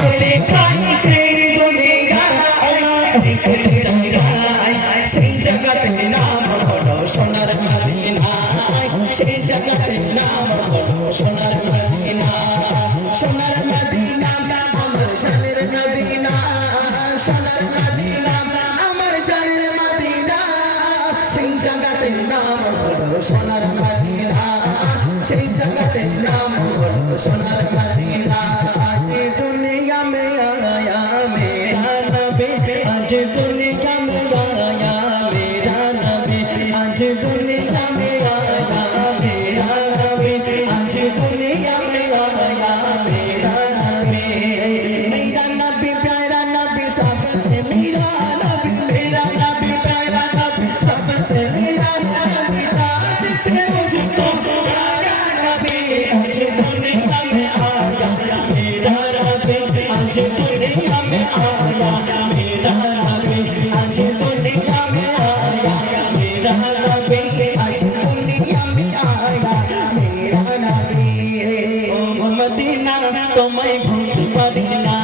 যেতে চাই সেই দুনিয়ায় একটি জায়গায় সেই জায়গাটির নাম হলো সোনার মদিনা সেই জায়গাটির নাম হলো সোনার মদিনা সোনার মদিনা আমার জানের মদিনা সোনার মদিনা আমার জানের মদিনা সেই জায়গাটির নাম হলো সোনার মদিনা সেই জায়গাটির নাম হলো সোনার মদিনা আজ দুনিয়া में आया मेरा नबी आज दुनिया में आया मेरा नबी आज दुनिया में आया मेरा नबी आज दुनिया में आया मेरा नबी प्यारा नबी सबसे मेरा नबी प्यारा नबी सबसे मेरा नबी जान से मुझको प्यारा नबी आज दुनिया में आया मेरा नबी आज दुनिया में आया मेरा नबी आज दुनिया में आया मेरा नबी आज दुनिया में आया मेरा नबी ओ मदीना तुम्हें भूल पारी ना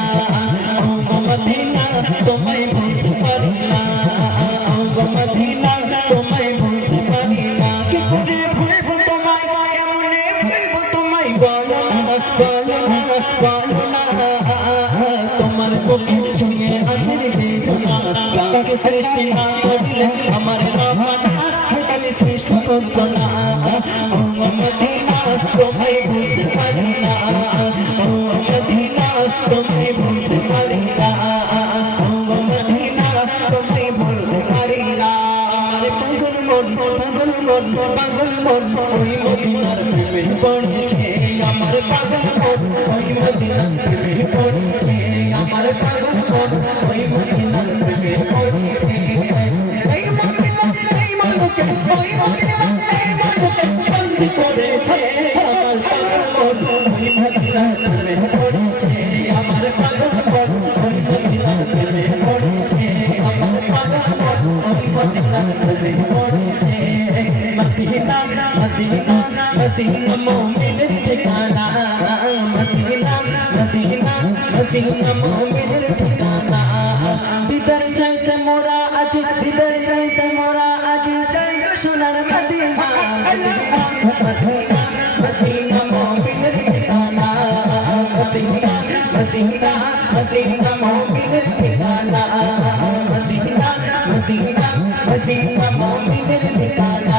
ओ मदीना तुम्हें भूल पारी ना ओ मदीना तुम्हें भूल पारी ना कि करे भूलबो तुम्हें केमने भूलबो तुम्हें बोलो ना তোমার বুকে শুয়ে আছে যে জমা তাকে সৃষ্টি না করলে আমার রহমানা তাকে সৃষ্টি করতো না ও মদিনা তোমায় ভুলতে পারি না ও মদিনা তোমায় ভুলতে পারি না ও মদিনা তোমায় ভুলতে পারি না আমার পাগল মন ওই মদিনার প্রেমে পড়েছে আমার পাগল মন ওই মদিনার প্রেমে পড়েছে আমার পাগল মন ওই মদিনার প্রেমে পড়েছে এই মনকে বন্দী করেছে আমার পাগল মন ওই মদিনার প্রেমে পড়েছে আমার পাগল মন ওই মদিনার প্রেমে পড়েছে আমার পাগল মন ওই মদিনার প্রেমে পড়েছে মদিনা মদিনা মদিনা মোমিনের ঠিকানা মদিনা মদিনা মদিনা মোমিনের ঠিকানা দিদার চাইতে মোরা আজ দিদার চাইতে মোরা আজ চাই সোনার মদিনা মদিনা মদিনা মোমিনের ঠিকানা মদিনা মদিনা মদিনা মোমিনের ঠিকানা মদিনা মদিনা মদিনা মোমিনের ঠিকানা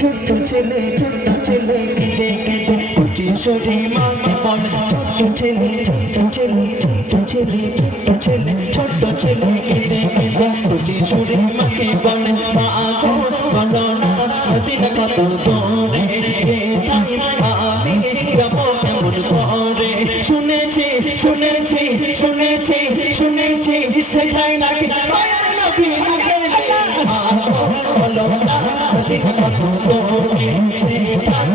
ছোট্ট ছেলে কেঁদে কেঁদে কুচি সরে মাকে বল ছোট্ট ছেলে কেঁদে কেঁদে কুচি সরে মাকে বল মা গো বলো না মদিনা কত দূরে যে তাই আমি যাব কেমন করে শুনেছি সেটাই নাকি মায়ের নবী মুখে বলো না মদিনা কত দূরে সে তাই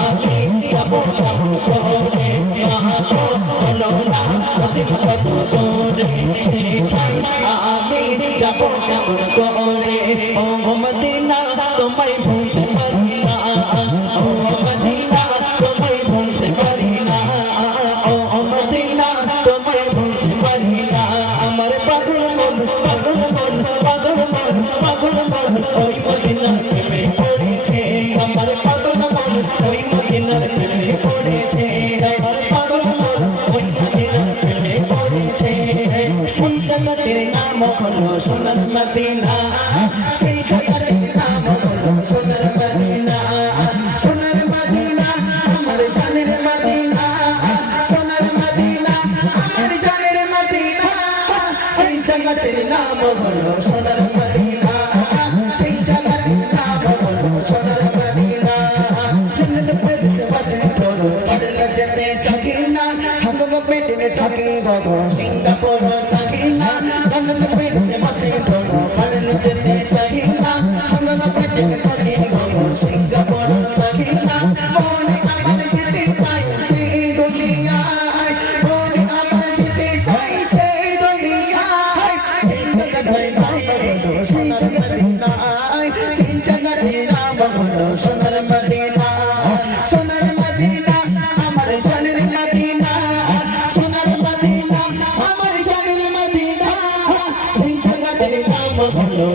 আমি যাব কেমন করে বলো না মদিনা কত দূরে সে তাই আমি যাব কেমন করে ও মদিনা তোমায় ভুলতে পারি না ও মদিনা তোমায় ভুলতে পারি না ও মদিনা তোমায় ভুলতে পারি না আমার পাগল মন ওই মদিনার প্রেমে পড়েছে আমার পাগল মন ওই মদিনার প্রেমে পড়েছে আমার পাগল মন ওই মদিনার প্রেমে পড়েছে সেই জায়গাটির নাম হলো সোনার মদিনা সেই জায়গাটির নাম হলো সোনার মদিনা সোনার মদিনা আমার জানের মদিনা সোনার মদিনা আমার জানের মদিনা সেই জায়গাটির নাম হলো সোনার মদিনা সেই জায়গাটির নাম হলো সোনার মদিনা পেটে বসে ধরো পড়লে যেতে চাকি না হাঙ্গো পেটে ঠাকি গো সিঙ্গাপুর চাকি না হাঙ্গো পেটে বসে ধরো পড়লে যেতে চাকি না হাঙ্গো পেটে ঠাকি গো সিঙ্গাপুর চাকি না মনে আমার যেতে চাই সেই দুনিয়ায় মনে আমার যেতে চাই সেই দুনিয়ায় সেই জায়গাটায় সেই জায়গাটির নাম হলো সোনার মদিনা সোনার মদিনা আমার জানের মদিনা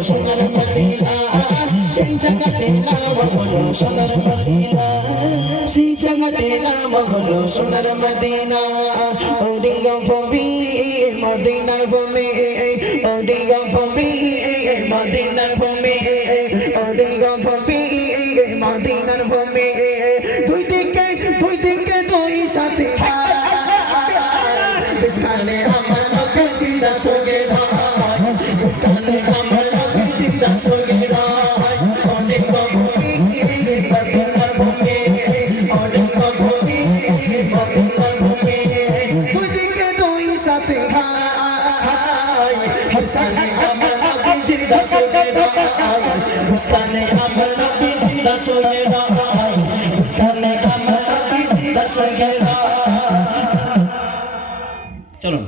সোনার মদিনা সেই জায়গাতে নাম হলো সোনার মদিনা সেই জায়গাতে নাম হলো সোনার মদিনা ওদিয়া ভূমি মদিনার ভূমি ওদিয়া ভূমি মদিনার ভূমি ওদিয়া ভূমি মদিনার ভূমি দুই দিকে দুই সাথে বিস্তারে আমার নবী জিন্দা সঙ্গে রায় বিস্তারে আমার নবী জিন্দা সঙ্গে রায় অনেক ভূমি মদিনার ভূমি অনেক ভূমি মদিনার ভূমি দুই দিকে দুই সাথে বিস্তারে আমার নবী জিন্দা সঙ্গে রায় বিস্তারে আমার নবী জিন্দা সঙ্গে রায় বিস্তারে আমার নবী জিন্দা সঙ্গে রায় চলো